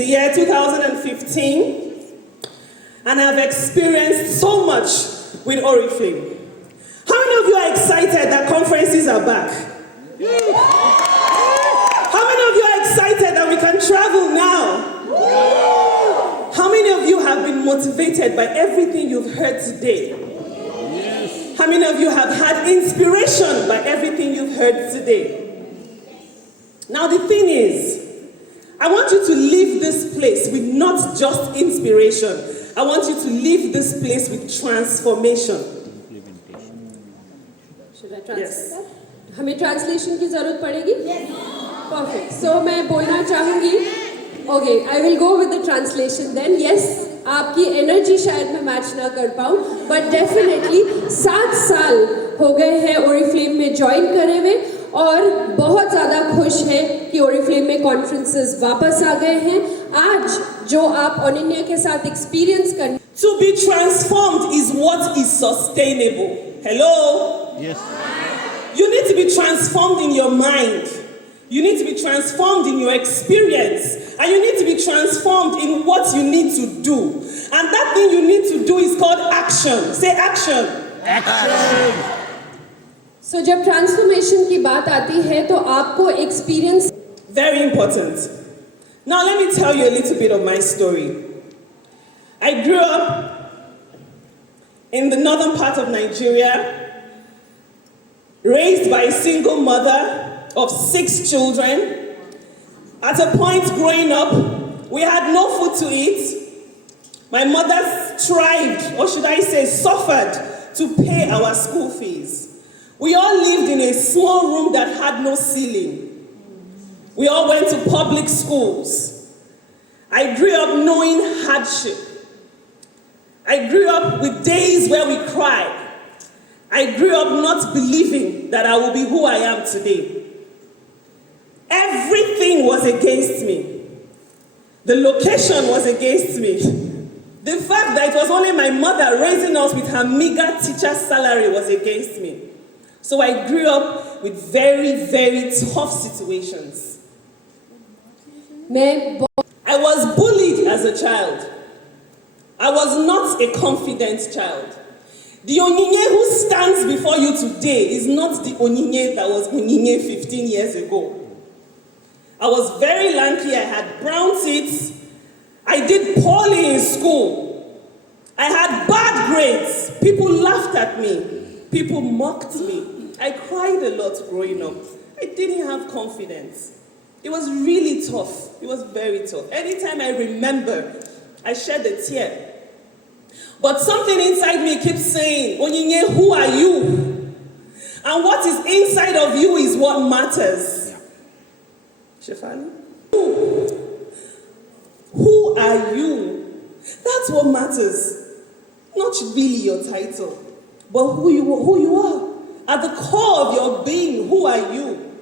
the year 2015, and I've experienced so much with Oriflame. How many of you are excited that conferences are back? How many of you are excited that we can travel now? How many of you have been motivated by everything you've heard today? How many of you have had inspiration by everything you've heard today? Now the thing is, I want you to leave this place with not just inspiration. I want you to leave this place with transformation. Should I translate that? हमें translation की ज़रूरत पड़ेगी? Yes. Perfect. So मैं बोलना चाहूँगी. Okay, I will go with the translation then. Yes, आपकी energy शायद मैं match ना कर पाऊँ, but definitely 7 साल हो गए हैं Oriflame में join करे हुए और बहुत ज़्यादा खुश हैं कि Oriflame में conferences वापस आ गए हैं. आज जो आप Onyinye के साथ experience करने. To be transformed is what is sustainable. Hello? Yes. You need to be transformed in your mind. You need to be transformed in your experience. And you need to be transformed in what you need to do. And that thing you need to do is called action. Say action. Action. So जब transformation की बात आती है तो आपको experience. Very important. Now let me tell you a little bit of my story. I grew up in the northern part of Nigeria, raised by a single mother of 6 children. At a point growing up, we had no food to eat. My mother strived, or should I say suffered, to pay our school fees. We all lived in a small room that had no ceiling. We all went to public schools. I grew up knowing hardship. I grew up with days where we cried. I grew up not believing that I will be who I am today. Everything was against me. The location was against me. The fact that it was only my mother raising us with her meager teacher's salary was against me. So I grew up with very, very tough situations. I was bullied as a child. I was not a confident child. The Onyinye who stands before you today is not the Onyinye that was Onyinye 15 years ago. I was very lanky, I had brown teeth, I did poorly in school. I had bad grades. People laughed at me. People mocked me. I cried a lot growing up. I didn't have confidence. It was really tough. It was very tough. Anytime I remember, I shed a tear. But something inside me keeps saying, Onyinye, who are you? And what is inside of you is what matters. Shefali? Who are you? That's what matters. Not really your title, but who you are. At the core of your being, who are you?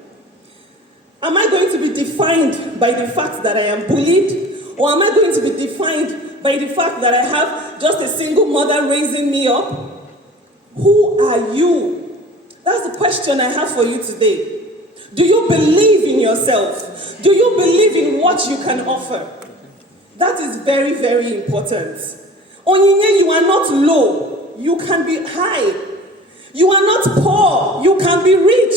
Am I going to be defined by the fact that I am bullied? Or am I going to be defined by the fact that I have just a single mother raising me up? Who are you? That's the question I have for you today. Do you believe in yourself? Do you believe in what you can offer? That is very, very important. Onyinye, you are not low. You can be high. You are not poor. You can be rich.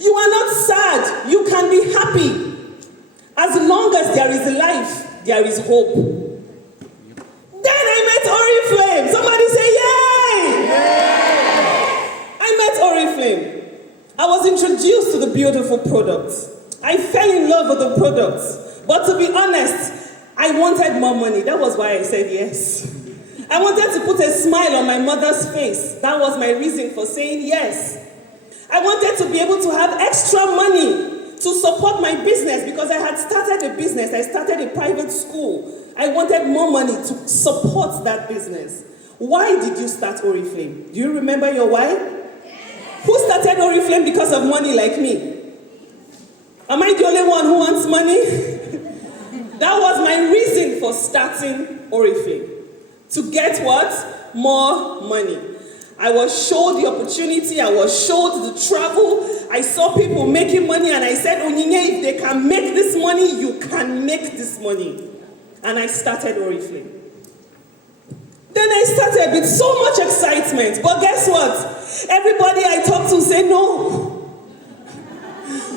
You are not sad. You can be happy. As long as there is life, there is hope. Then I met Oriflame. Somebody say yay! Yay! I met Oriflame. I was introduced to the beautiful products. I fell in love with the products. But to be honest, I wanted more money. That was why I said yes. I wanted to put a smile on my mother's face. That was my reason for saying yes. I wanted to be able to have extra money to support my business because I had started a business. I started a private school. I wanted more money to support that business. Why did you start Oriflame? Do you remember your why? Who started Oriflame because of money like me? Am I the only one who wants money? That was my reason for starting Oriflame. To get what? More money. I was showed the opportunity, I was showed the travel, I saw people making money, and I said, Onyinye, if they can make this money, you can make this money. And I started Oriflame. Then I started with so much excitement, but guess what? Everybody I talked to said no.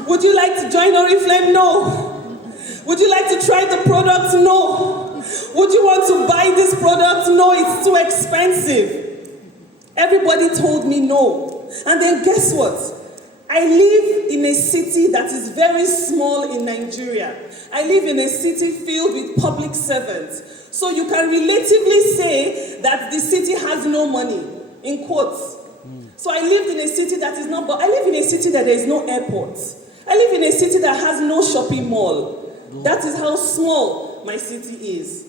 Would you like to join Oriflame? No. Would you like to try the product? No. Would you want to buy this product? No, it's too expensive. Everybody told me no. And then guess what? I live in a city that is very small in Nigeria. I live in a city filled with public servants. So you can relatively say that the city has no money, in quotes. So I lived in a city that is not, but I live in a city that there is no airport. I live in a city that has no shopping mall. That is how small my city is.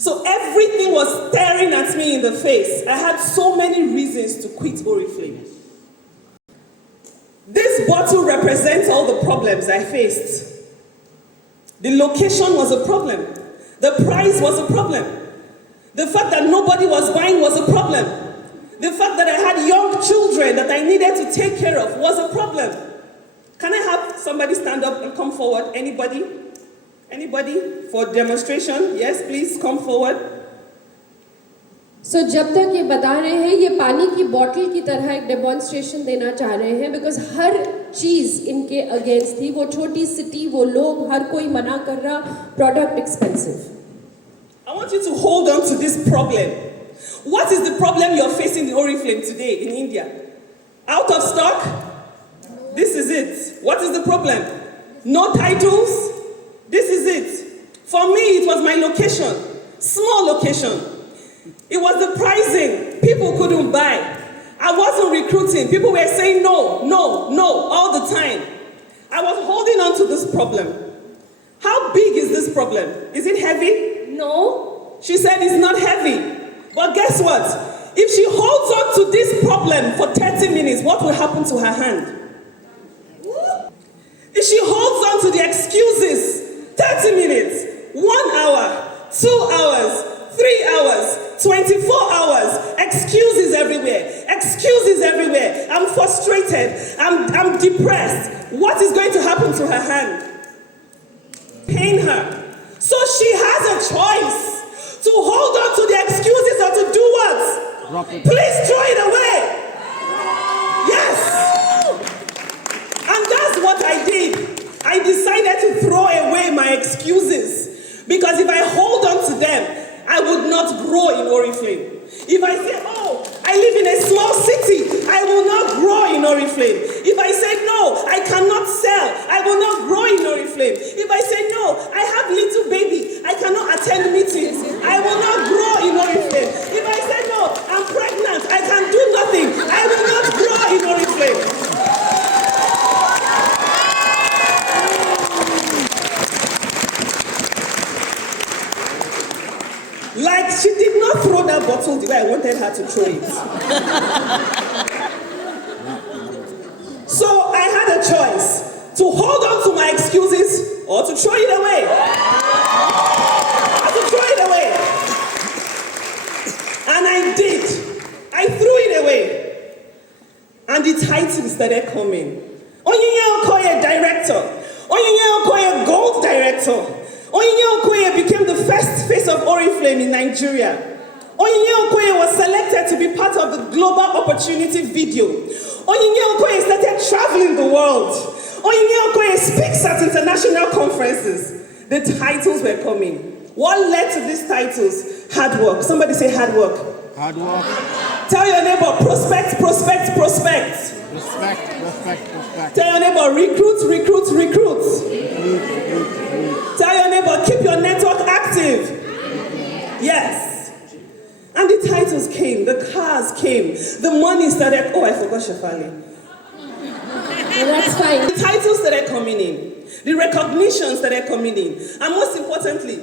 So everything was staring at me in the face. I had so many reasons to quit Oriflame. This bottle represents all the problems I faced. The location was a problem. The price was a problem. The fact that nobody was buying was a problem. The fact that I had young children that I needed to take care of was a problem. Can I have somebody stand up and come forward? Anybody? Anybody for demonstration? Yes, please come forward. So जब तक ये बता रहे हैं ये पानी की bottle की तरह एक डेमोन्स्ट्रेशन देना चाह रहे हैं बिकॉज हर चीज़ इनके अगेंस्ट थी वो छोटी सिटी वो लोग हर कोई मना कर रहा product expensive I want you to hold on to this problem. What is the problem you're facing in Oriflame today in India? Out of stock? This is it. What is the problem? No titles? This is it. For me, it was my location. Small location. It was the pricing. People couldn't buy. I wasn't recruiting. People were saying no, no, no, all the time. I was holding on to this problem. How big is this problem? Is it heavy? No. She said it's not heavy. But guess what? If she holds on to this problem for 30 minutes, what will happen to her hand? If she holds on to the excuses, 30 minutes, 1 hour, 2 hours, 3 hours, 24 hours, excuses everywhere, excuses everywhere. I'm frustrated, I'm depressed. What is going to happen to her hand? Pain her. So she has a choice to hold on to the excuses or to do what? Please throw it away. Yes. And that's what I did. I decided to throw away my excuses because if I hold on to them, I would not grow in Oriflame. If I say, oh, I live in a small city, I will not grow in Oriflame. If I say, no, I cannot sell, I will not grow in Oriflame. If I say, no, I have little baby, I cannot attend meetings, I will not grow in Oriflame. If I say, no, I'm pregnant, I can do nothing, I will not grow in Oriflame. Like she did not throw that bottle the way I wanted her to throw it. So I had a choice to hold on to my excuses or to throw it away. I to throw it away. And I did. I threw it away. And the titles started coming. Onyinye-Okoye director. Onyinye-Okoye gold director. Onyinye-Okoye became the first face of Oriflame in Nigeria. Onyinye-Okoye was selected to be part of the Global Opportunity video. Onyinye-Okoye started traveling the world. Onyinye-Okoye speaks at international conferences. The titles were coming. What led to these titles? Hard work. Somebody say hard work. Hard work. Tell your neighbor, prospect, prospect, prospect. Respect, respect, respect. Tell your neighbor, recruit, recruit, recruit. Tell your neighbor, keep your network active. Yes. And the titles came, the cars came, the money started. Oh, I forgot Shafali. Well, that's fine. The titles started coming in, the recognition started coming in, and most importantly,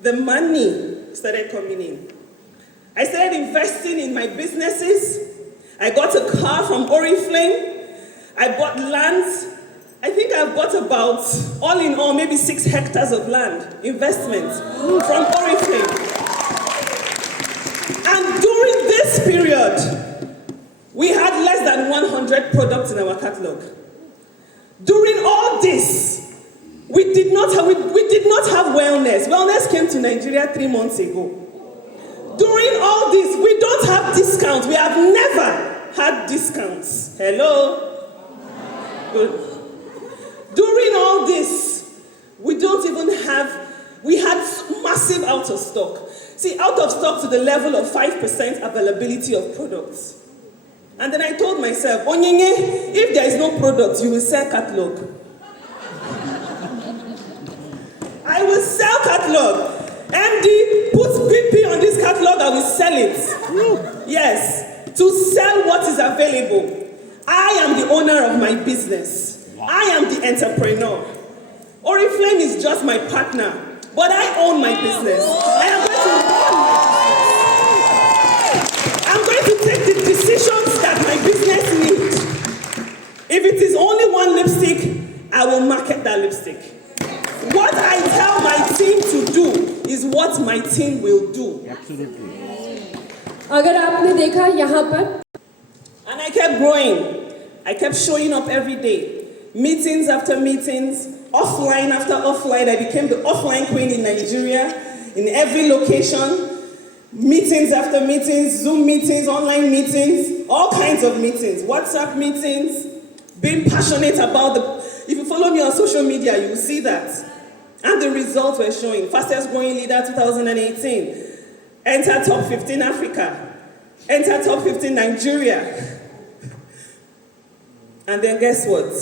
the money started coming in. I started investing in my businesses. I got a car from Oriflame. I bought land. I think I've bought about, all in all, maybe 6 hectares of land, investments from Oriflame. And during this period, 100 products in our catalog. During all this, we did not have wellness. Wellness came to Nigeria 3 months ago. During all this, we don't have discounts. We have never had discounts. Hello? Good. During all this, we had massive out of stock. See, out of stock to the level of 5% availability of products. And then I told myself, Onyinye, if there is no product, you will sell catalog. I will sell catalog. MD, put BP on this catalog, I will sell it. Yes, to sell what is available. I am the owner of my business. I am the entrepreneur. Oriflame is just my partner, but I own my business. I'm going to take the decisions that my business needs. If it is only one lipstick, I will market that lipstick. What I tell my team to do is what my team will do. Absolutely. अगर आपने देखा यहाँ पर, and I kept growing. I kept showing up every day. Meetings after meetings, offline after offline. I became the offline queen in Nigeria, in every location. Meetings after meetings, Zoom meetings, online meetings, all kinds of meetings, WhatsApp meetings, being passionate about if you follow me on social media, you will see that. And the results were showing. Fastest growing leader 2018. Enter top 15 Africa. Enter top 15 Nigeria. And then guess what?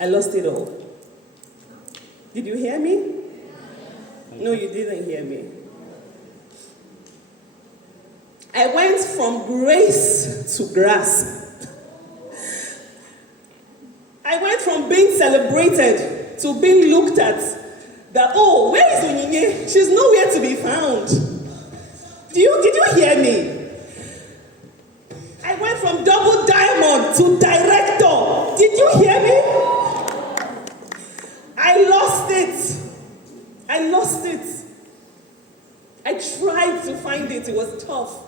I lost it all. Did you hear me? No, you didn't hear me. I went from grace to grasp. I went from being celebrated to being looked at. That, oh, where is Onyinye? She's nowhere to be found. Did you hear me? I went from double diamond to director. Did you hear me? I lost it. I lost it. I tried to find it. It was tough.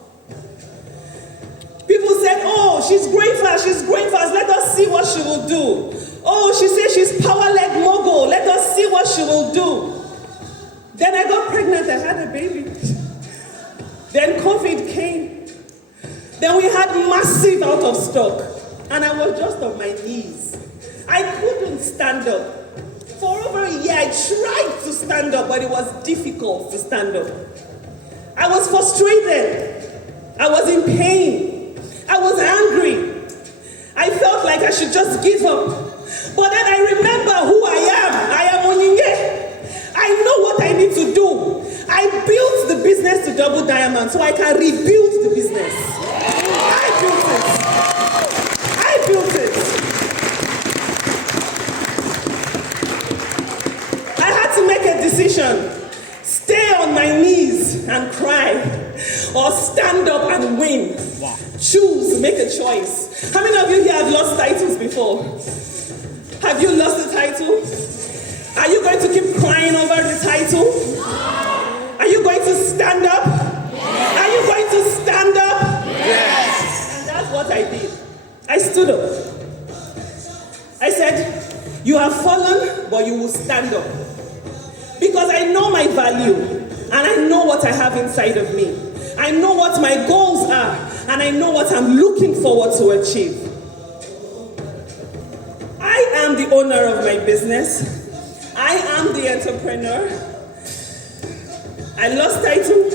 People said, oh, she's growing fast. Let us see what she will do. Oh, she says she's power-led mogul. Let us see what she will do. Then I got pregnant. I had a baby. Then COVID came. Then we had massive out of stock. And I was just on my knees. I couldn't stand up. For over a year, I tried to stand up, but it was difficult to stand up. I was frustrated. I was in pain. I was angry. I felt like I should just give up. But then I remember who I am. I am Onyinye. I know what I need to do. I built the business to double diamond so I can rebuild the business. I built it. I had to make a decision. Stay on my knees and cry, or stand up and win. Wow. Choose, make a choice. How many of you here have lost titles before? Have you lost the title? Are you going to keep crying over the title? Are you going to stand up? Are you going to stand up? Yes. And that's what I did. I stood up. I said, you have fallen, but you will stand up. Because I know my value, and I know what I have inside of me. I know what my goals are, and I know what I'm looking forward to achieve. I am the owner of my business. I am the entrepreneur. I lost title,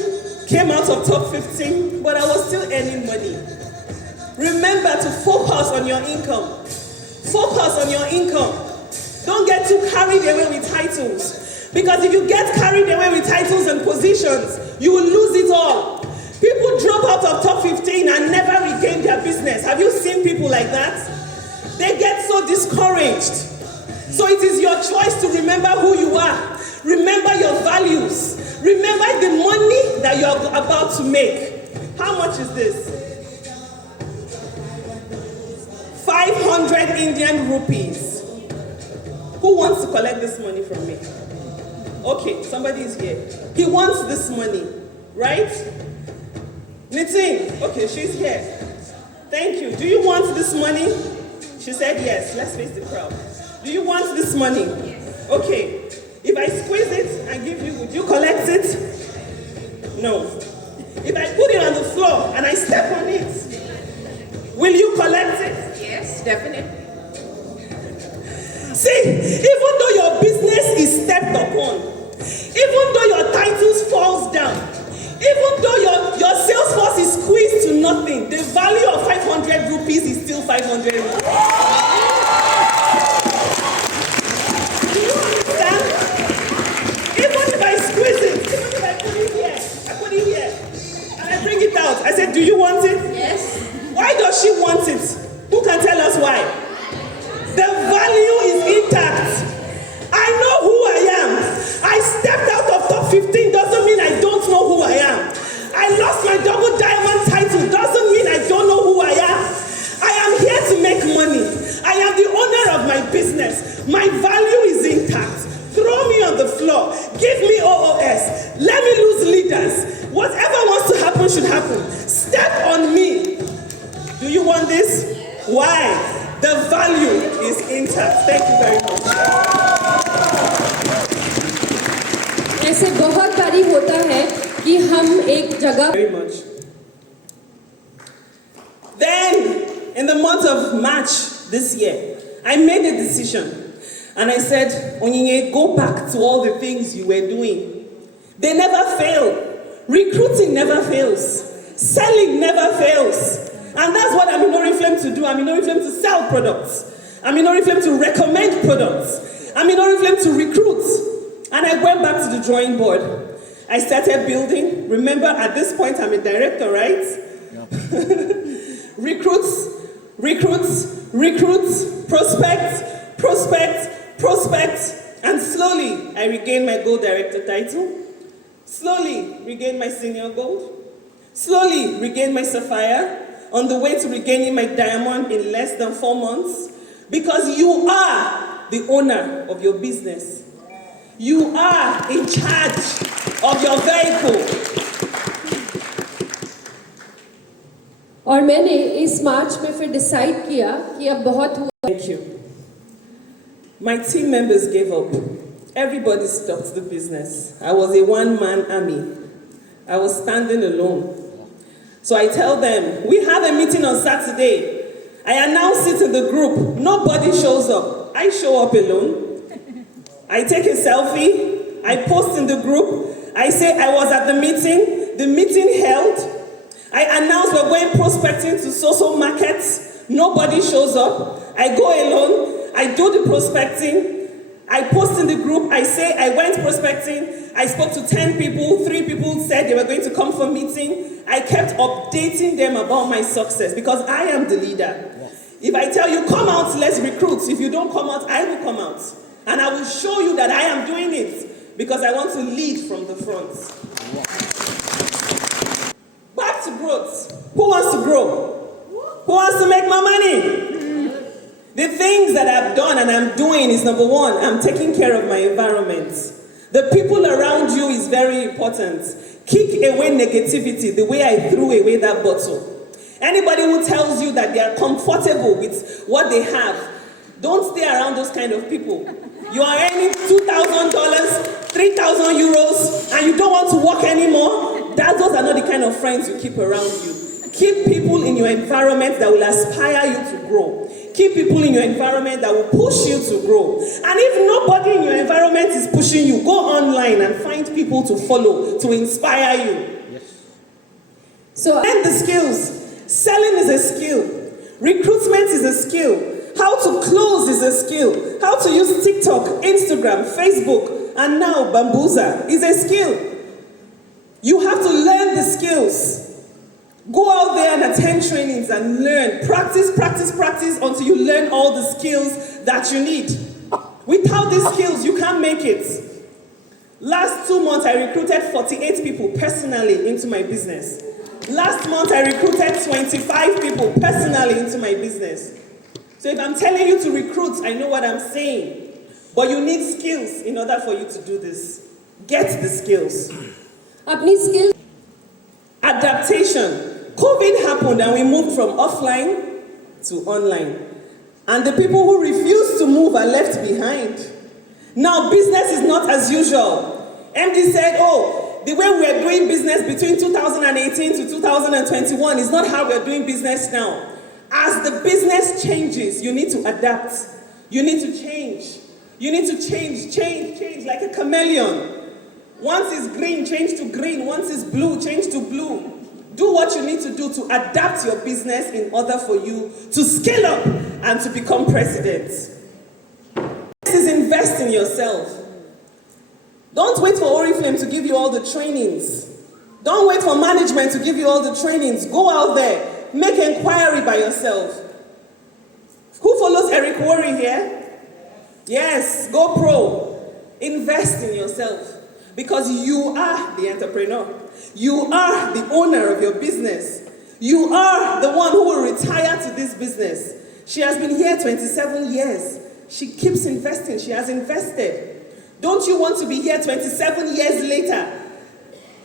came out of top 15, but I was still earning money. Remember to focus on your income. Focus on your income. Don't get too carried away with titles. Because if you get carried away with titles and positions, you will lose it all. People drop out of top 15 and never regain their business. Have you seen people like that? They get so discouraged. So it is your choice to remember who you are. Remember your values. Remember the money that you're about to make. How much is this? 500 Indian rupees. Who wants to collect this money from me? Okay, somebody is here. He wants this money, right? Nitin, okay, she's here. Thank you. Do you want this money? She said yes. Let's face the crowd. Do you want this money? Yes. Okay. If I squeeze it and give you, would you collect it? No. If I put it on the floor and I step on it, will you collect it? Yes, definitely. See, even though your business is stepped upon, even though your titles falls down, even though your sales force is squeezed to nothing, the value of 500 rupees is still 500 rupees. Do you understand? Even if I squeeze it, even if I put it here, and I bring it out, I said, do you want it? Yes. Why does she want it? Who can tell us why? The value is intact. I know who I am. I stepped out of top 15 doesn't mean I don't know who I am. I lost my double diamond title doesn't mean I don't know who I am. I am here to make money. I am the owner of my business. My value is intact. Throw me on the floor. Give me OOS. Let me lose leaders. Whatever wants to happen should happen. Step on me. Do you want this? Why? The value is intact. Thank you very much. ऐसे बहुत बारी होता है कि हम एक जगह Very much. Then, in the month of March this year, I made a decision. And I said, Onyinye, go back to all the things you were doing. They never fail. Recruiting never fails. Selling never fails. And that's what I'm in Oriflame to do. I'm in Oriflame to sell products. I'm in Oriflame to recommend products. I'm in Oriflame to recruit. And I went back to the drawing board. I started building. Remember, at this point, I'm a director, right? Yep. recruits, prospect. And slowly, I regained my gold director title. Slowly, regained my senior gold. Slowly, regained my sapphire. On the way to regaining my diamond in less than 4 months. Because you are the owner of your business. You are in charge of your vehicle. और मैंने इस मार्च में फिर decide किया कि अब बहुत हुआ. Thank you. My team members gave up. Everybody stopped the business. I was a one-man army. I was standing alone. So I tell them, we have a meeting on Saturday. I announce it in the group. Nobody shows up. I show up alone. I take a selfie. I post in the group. I say I was at the meeting. The meeting held. I announce we're going prospecting to social markets. Nobody shows up. I go alone. I do the prospecting. I post in the group. I say I went prospecting. I spoke to 10 people. 3 people said they were going to come for a meeting. I kept updating them about my success because I am the leader. Yes. If I tell you, come out, let's recruit. If you don't come out, I will come out. And I will show you that I am doing it because I want to lead from the front. Yes. Back to growth. Who wants to grow? Who wants to make more money? The things that I've done and I'm doing is number 1, I'm taking care of my environment. The people around you is very important. Kick away negativity the way I threw away that bottle. Anybody who tells you that they are comfortable with what they have, don't stay around those kind of people. You are earning $2,000, 3,000 euros, and you don't want to work anymore. Those are not the kind of friends you keep around you. Keep people in your environment that will aspire you to grow. Keep people in your environment that will push you to grow. And if nobody in your environment is pushing you, go online and find people to follow, to inspire you. Yes. So learn the skills. Selling is a skill. Recruitment is a skill. How to close is a skill. How to use TikTok, Instagram, Facebook, and now Bambuza is a skill. You have to learn the skills. Go out there and attend trainings and learn. Practice until you learn all the skills that you need. Without these skills, you can't make it. Last 2 months, I recruited 48 people personally into my business. Last month, I recruited 25 people personally into my business. So if I'm telling you to recruit, I know what I'm saying. But you need skills in order for you to do this. Get the skills. अपनी skills Adaptation. COVID happened and we moved from offline to online. And the people who refused to move are left behind. Now business is not as usual. MD said, oh, the way we are doing business between 2018 to 2021 is not how we are doing business now. As the business changes, you need to adapt. You need to change. You need to change like a chameleon. Once it's green, change to green. Once it's blue, change to blue. Do what you need to do to adapt your business in order for you to scale up and to become president. This is invest in yourself. Don't wait for Oriflame to give you all the trainings. Don't wait for management to give you all the trainings. Go out there, make inquiry by yourself. Who follows Eric Worre here? Yes, go pro. Invest in yourself. Because you are the entrepreneur. You are the owner of your business. You are the one who will retire to this business. She has been here 27 years. She keeps investing. She has invested. Don't you want to be here 27 years later,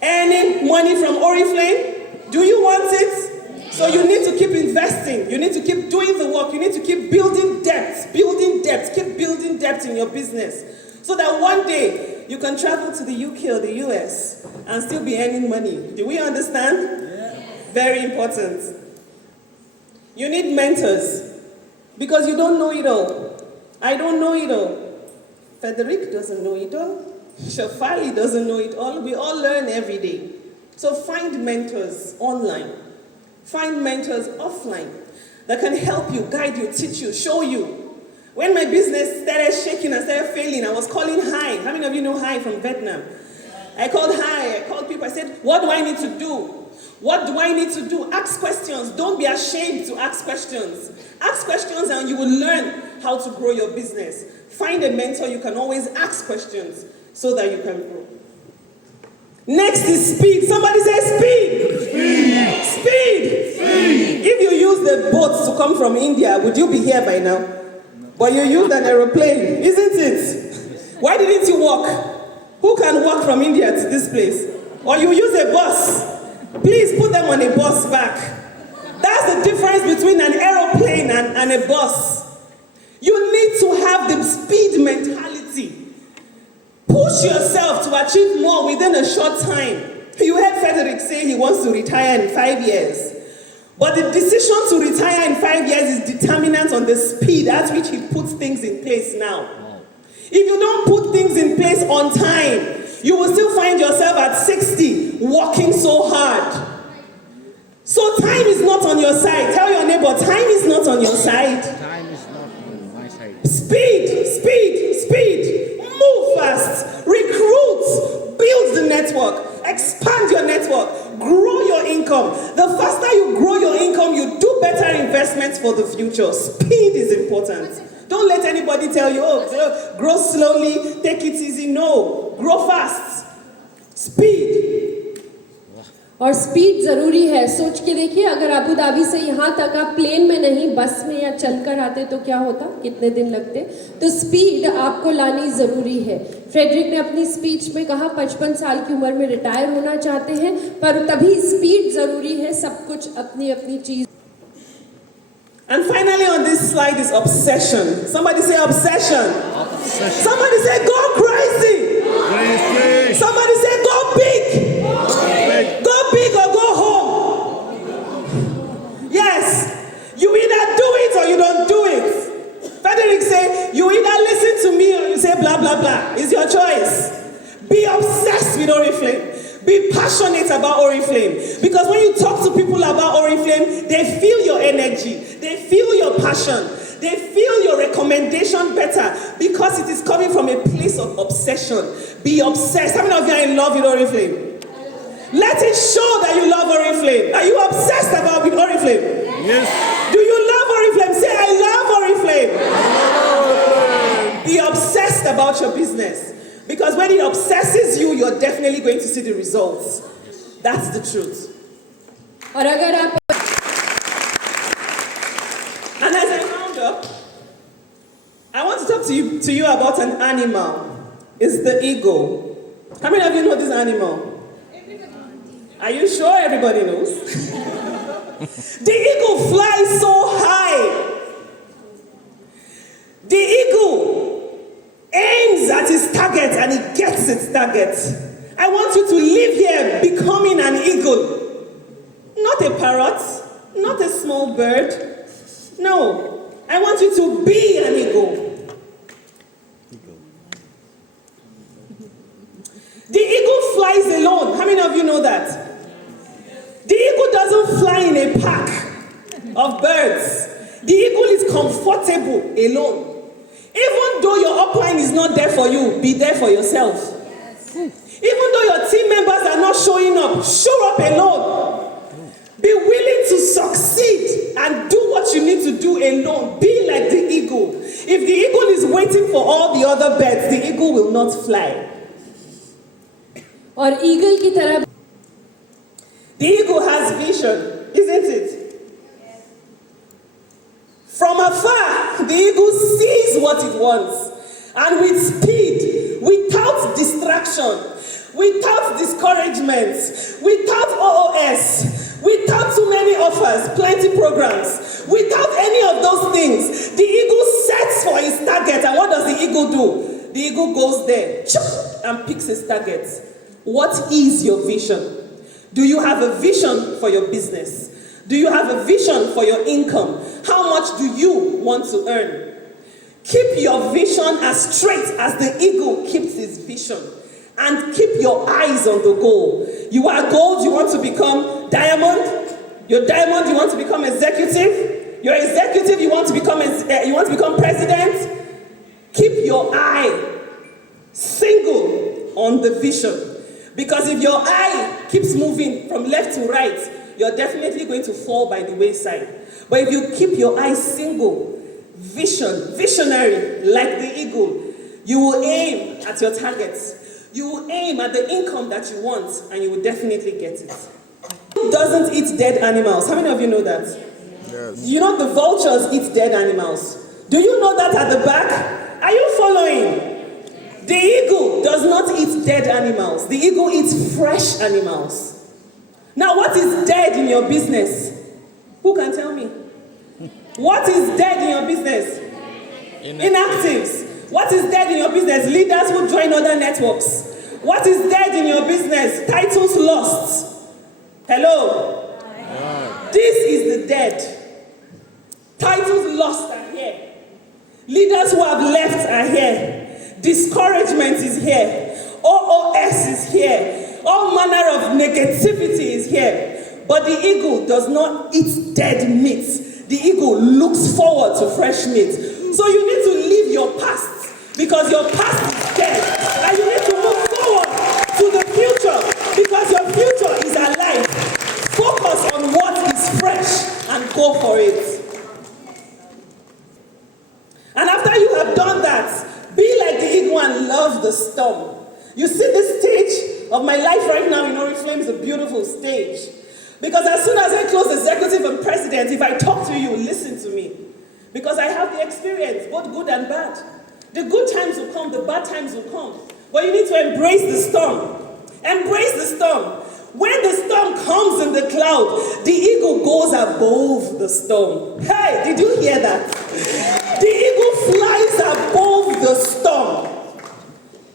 earning money from Oriflame? Do you want it? So you need to keep investing. You need to keep doing the work. You need to keep building depth, keep building depth in your business. So that one day you can travel to the UK or the US and still be earning money. Do we understand? Yeah. Very important. You need mentors because you don't know it all. I don't know it all. Frederick doesn't know it all. Shafali doesn't know it all. We all learn every day. So find mentors online. Find mentors offline that can help you, guide you, teach you, show you. When my business started shaking and started failing, I was calling Hi. How many of you know Hi from Vietnam? I called Hi. I called people. I said, what do I need to do? What do I need to do? Ask questions. Don't be ashamed to ask questions. Ask questions and you will learn how to grow your business. Find a mentor. You can always ask questions so that you can grow. Next is speed. Somebody say speed. Speed. Speed. Speed. If you use the boats to come from India, would you be here by now? But you used an aeroplane, isn't it? Why didn't you walk? Who can walk from India to this place? Or you use a bus. Please put them on a bus back. That's the difference between an aeroplane and a bus. You need to have the speed mentality. Push yourself to achieve more within a short time. You heard Frederick say he wants to retire in 5 years. But the decision to retire in 5 years is determinant on the speed at which he puts things in place now. If you don't put things in place on time, you will still find yourself at 60 working so hard. So time is not on your side. Tell your neighbor, time is not on your side. Time is not on my side. Speed, speed, speed. Move fast. Recruit. Build the network. Expand your network. Grow your income. The faster you grow your income, you do better investments for the future. Speed is important. Don't let anybody tell you, oh, grow slowly, take it easy. No, grow fast. Speed. और speed ज़रूरी है. सोच के देखिए, अगर Abu Dhabi से यहाँ तक आप प्लेन में नहीं, बस में या चलकर आते तो क्या होता, कितने दिन लगते. तो स्पीड आपको लानी ज़रूरी है. फ्रेडरिक ने अपनी स्पीच में कहा 55 साल की उम्र में रिटायर होना चाहते हैं, पर तभी स्पीड ज़रूरी है. सब कुछ अपनी अपनी चीज़. And finally on this slide is obsession. Somebody say obsession. Obsession. Somebody say go crazy. Crazy. Somebody say go big. Go big or go home. Yes. You either do it or you don't do it. Frederick say, you either listen to me or you say blah, blah, blah. It's your choice. Be obsessed with Oriflame. Be passionate about Oriflame. Because when you talk to people about Oriflame, they feel your energy. They feel your passion. They feel your recommendation better because it is coming from a place of obsession. Be obsessed. How many of you are in love with Oriflame? Let it show that you love Oriflame. Are you obsessed with Oriflame? Yes. Do you love Oriflame? Say, I love Oriflame. Be obsessed about your business. Because when it obsesses you, you're definitely going to see the results. That's the truth. And as I round up, I want to talk to you about an animal. It's the eagle. How many of you know this animal? Are you sure everybody knows? The eagle flies so high. The eagle aims at his target and he gets its target. I want you to live here becoming an eagle. Not a parrot, not a small bird. No, I want you to be an eagle. The eagle flies alone. How many of you know that? The eagle doesn't fly in a pack of birds. The eagle is comfortable alone. Even though your upline is not there for you, be there for yourself. Even though your team members are not showing up, show up alone. Be willing to succeed and do what you need to do alone. Be like the eagle. If the eagle is waiting for all the other birds, the eagle will not fly. और eagle की तरह The eagle has vision, isn't it? From afar, the eagle sees what it wants. And with speed, without distraction, without discouragement, without OOS, without too many offers, plenty programs, without any of those things, the eagle sets for his target. And what does the eagle do? The eagle goes there and picks his target. What is your vision? Do you have a vision for your business? Do you have a vision for your income? How much do you want to earn? Keep your vision as straight as the eagle keeps his vision. And keep your eyes on the goal. You are gold, you want to become diamond. You're diamond, you want to become executive. You're executive, you want to become president. Keep your eye single on the vision. Because if your eye keeps moving from left to right, you're definitely going to fall by the wayside. But if you keep your eye single, visionary, like the eagle, you will aim at your targets. You will aim at the income that you want, and you will definitely get it. Who doesn't eat dead animals? How many of you know that? Yes. You know the vultures eat dead animals. Do you know that at the back? Are you following? The eagle does not eat dead animals. The eagle eats fresh animals. Now, what is dead in your business? Who can tell me? What is dead in your business? Inactives. What is dead in your business? Leaders who join other networks. What is dead in your business? Titles lost. Hello? This is the dead. Titles lost are here. Leaders who have left are here. Discouragement is here. OOS is here. All manner of negativity is here. But the eagle does not eat dead meat. The eagle looks forward to fresh meat. So you need to leave your past, because your past is dead. And you need to move forward to the future, because your future is alive. Focus on what is fresh and go for it. And after you have done that, be like the eagle and love the storm. You see, this stage of my life right now in Oriflame is a beautiful stage. Because as soon as I close executive and president, if I talk to you, listen to me. Because I have the experience, both good and bad. The good times will come, the bad times will come. But you need to embrace the storm. Embrace the storm. When the storm comes in the cloud, the eagle goes above the storm. Hey, did you hear that? The eagle flies above the storm.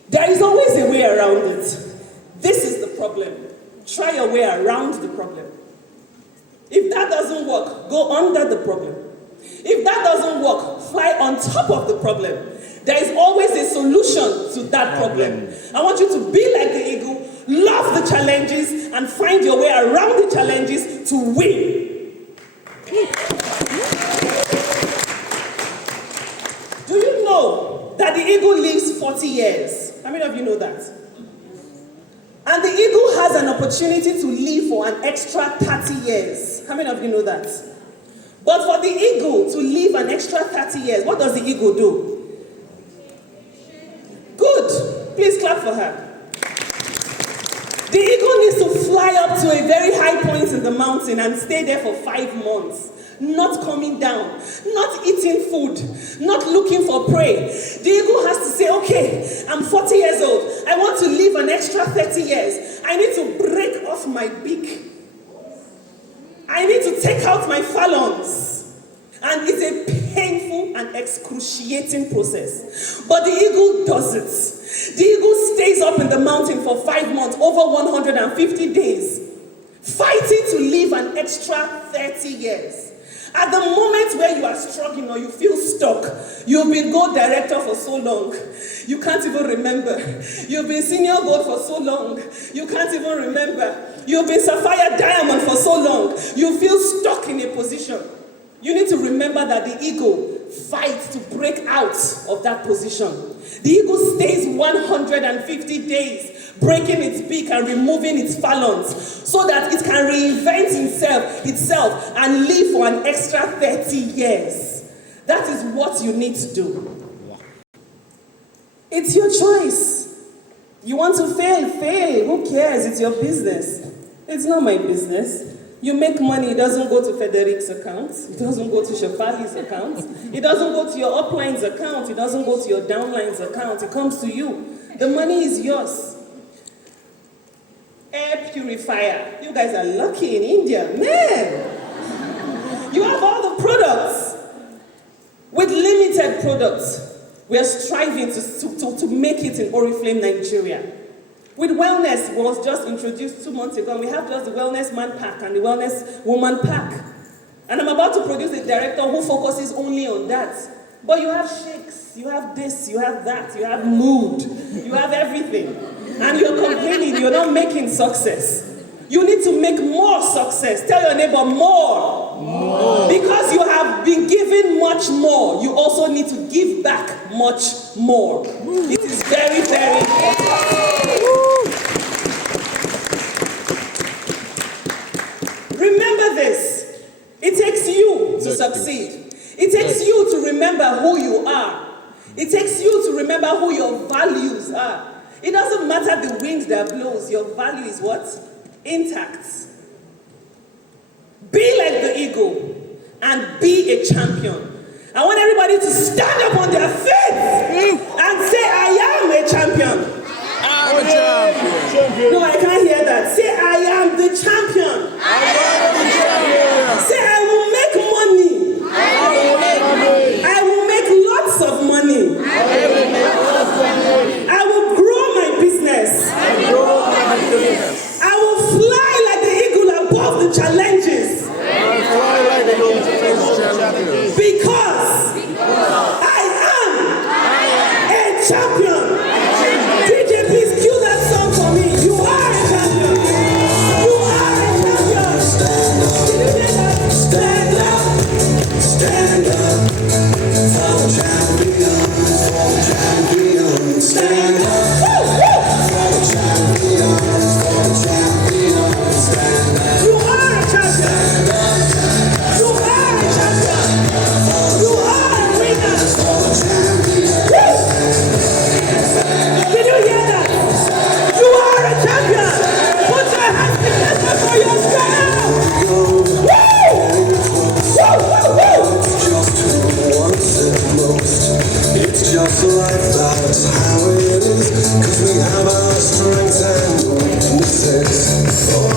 There is always a way around it. This is the problem. Try your way around the problem. If that doesn't work, go under the problem. If that doesn't work, fly on top of the problem. There is always a solution to that problem. I want you to be like the eagle, love the challenges, and find your way around the challenges to win. Do you know that the eagle lives 40 years? How many of you know that? And the eagle has an opportunity to live for an extra 30 years. How many of you know that? But for the eagle to live an extra 30 years, what does the eagle do? Good. Please clap for her. The eagle needs to fly up to a very high point in the mountain and stay there for 5 months. Not coming down, not eating food, not looking for prey. The eagle has to say, okay, I'm 40 years old. I want to live an extra 30 years. I need to break off my beak. I I need to take out my phalanx. And it's a painful and excruciating process. But the eagle does it. The eagle stays up in the mountain for 5 months, over 150 days, fighting to live an extra 30 years. At the moment where you are struggling or you feel stuck, you've been gold director for so long, you can't even remember. You've been senior gold for so long, you can't even remember. You've been sapphire diamond for so long, you feel stuck in a position. You need to remember that the eagle fights to break out of that position. The eagle stays 150 days, breaking its beak and removing its phalanx so that it can reinvent itself and live for an extra 30 years. That is what you need to do. It's your choice. You want to fail, fail. Who cares? It's your business. It's not my business. You make money, it doesn't go to Federic's account. It doesn't go to Shefali's account. It doesn't go to your upline's account. It doesn't go to your downline's account. It comes to you. The money is yours. Air purifier. You guys are lucky in India. Man! You have all the products. With limited products, we are striving to make it in Oriflame, Nigeria. With wellness, was just introduced 2 months ago, and we have just the wellness man pack and the wellness woman pack. And I'm about to produce a director who focuses only on that. But you have shakes, you have this, you have that, you have mood, you have everything. And you're complaining you're not making success. You need to make more success. Tell your neighbor more. More. Because you have been given much more, you also need to give back much more. It is very, very important. Remember this. It takes you to succeed. It takes you to remember who you are. It takes you to remember who your values are. It doesn't matter the wind that blows. Your value is what? Intact. Be like the eagle and be a champion. I want everybody to stand up on their feet and say, I am a champion. I'm a champion. No, I can't hear that. Say, I am the champion. I am the champion. Say, I will make money. I will make money. I will make lots of money. I will make lots of money. I will grow my business. I will grow my business. I will fly like the eagle above the challenges. I will fly like the eagle above the challenges. Because I am a champion. DJ, please cue that song for me. You are a champion. You are a champion. Did you hear that? Stand up. Stand up. For the champion. For the champion. Stand up. For the champion. For the champion. Stand up. You are a champion. You are a champion. You are a winner. For the champion. Did you hear that? You are a champion. Put your hands together for yourself. Woo! Woo, woo, woo! Just who wants it most. It's just life, that's how it is. 'Cause we have our strengths and weaknesses. Oh,